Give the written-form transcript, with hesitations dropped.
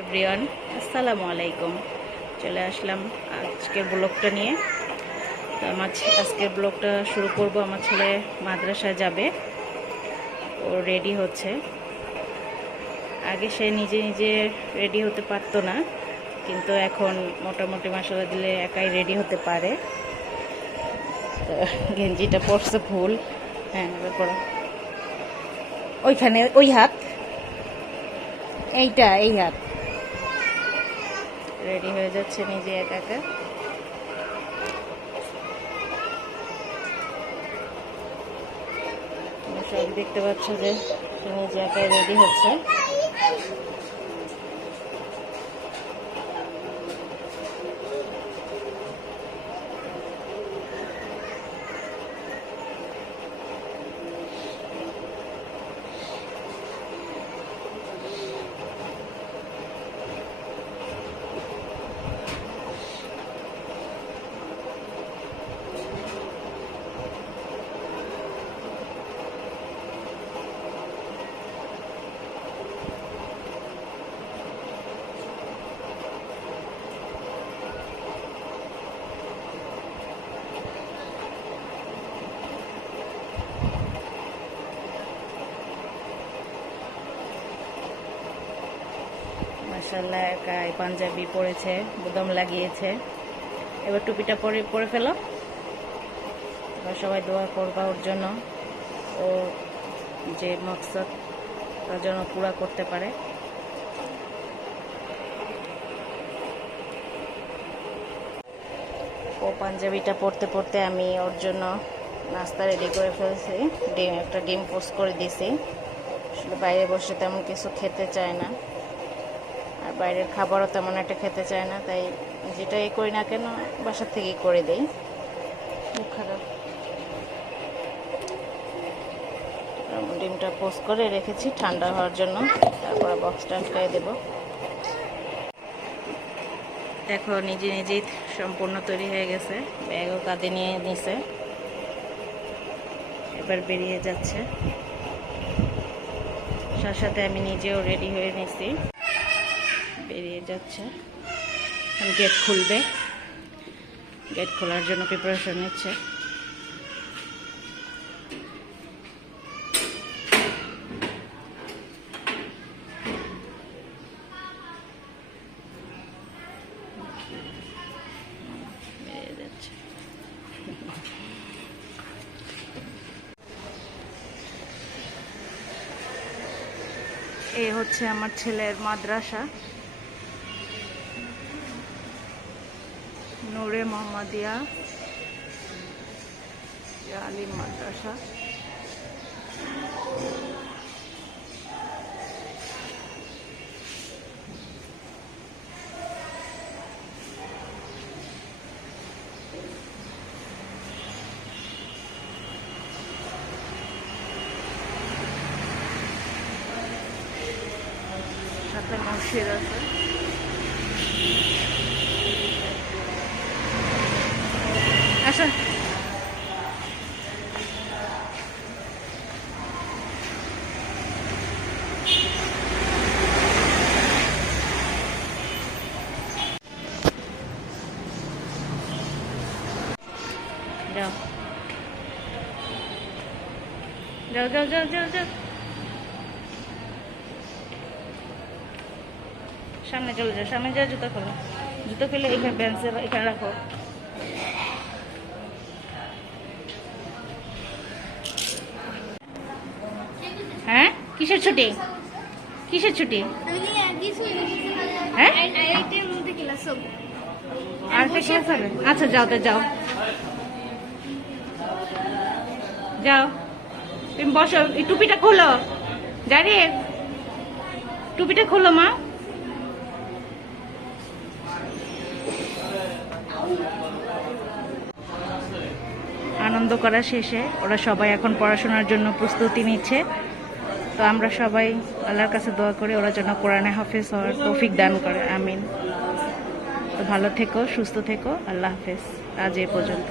Everyone, আসসালামু আলাইকুম। চলে আসলাম আজকের ব্লগটা নিয়ে। তো আজকের ব্লগটা শুরু করব। আমার ছেলে মাদ্রাসায় যাবে, ও রেডি হচ্ছে। আগে সে নিজে নিজে রেডি হতে পারতো না, কিন্তু এখন মোটামুটি মাশাআল্লাহ দিলে একাই রেডি হতে পারে। তো গেঞ্জিটা পরছে ভুল। হ্যাঁ, এবার পরো। ওইখানে ওই হাত, এই হাত। রেডি হয়ে যাচ্ছে নিজে একা একা। সব দেখতে পাচ্ছ যে সে নিজে একাই রেডি হচ্ছে। মাশাআল্লাহ, গায়ে পাঞ্জাবি পরেছে, বুদম লাগিয়েছে। এবার টুপিটা পরে ফেলো। এবার সবাই দোয়া করবা ওর জন্য, ও যে মকসদ তার জন্য পুরা করতে পারে। ও পাঞ্জাবিটা পরতে পরতে আমি ওর জন্য নাস্তা রেডি করে ফেলছি। একটা ডিম পোস্ট করে দিছি। আসলে বাইরে বসে তেমন কিছু খেতে চায় না, আর বাইরের খাবারও তেমন একটা খেতে চায় না, তাই যেটাই করি না কেন বাসার থেকেই করে দিই। মুখ খারাপ। ডিমটা পোস্ট করে রেখেছি ঠান্ডা হওয়ার জন্য, তারপরে বক্সটা আটকাই দেব। দেখো নিজে নিজেই সম্পূর্ণ তৈরি হয়ে গেছে, ব্যাগও কাঁধে নিয়ে নিছে, এবার বেরিয়ে যাচ্ছে। সাথে সাথে আমি নিজেও রেডি হয়ে নিছি, বেরিয়ে যাচ্ছে। গেট খুলবে, গেট খোলার জন্য প্রিপারেশন নিচ্ছে। এই হচ্ছে আমার ছেলের মাদ্রাসা, নূরে মোহাম্মদিয়া আলিম মাদ্রাসা। সাথে মসজিদ আছে। আসেন, যাও যাও যাও যাও যাও যাও, সামনে চলে যাও, সামনে যাও। জুতো খোলো, জুতো খুলে এখানে বেঞ্চে এখানে রাখো। হ্যাঁ, কিসের ছুটি? কিসের ছুটি? হ্যাঁ, আরেকটা ক্লাস হবে। আচ্ছা যাও, তো যাও যাও। তুমি বসো, এই টুপিটা খোলো। জারি, টুপিটা খোলো মা। আনন্দ করা শেষে ওরা সবাই এখন পড়াশোনার জন্য প্রস্তুতি নিচ্ছে। তো আমরা সবাই আল্লাহর কাছে দোয়া করি ওরা যেন কোরআনে হাফেজ হওয়ার তৌফিক দান করে, আমিন। তো ভালো থেকো, সুস্থ থেকো, আল্লাহ হাফেজ। আজ এ পর্যন্ত।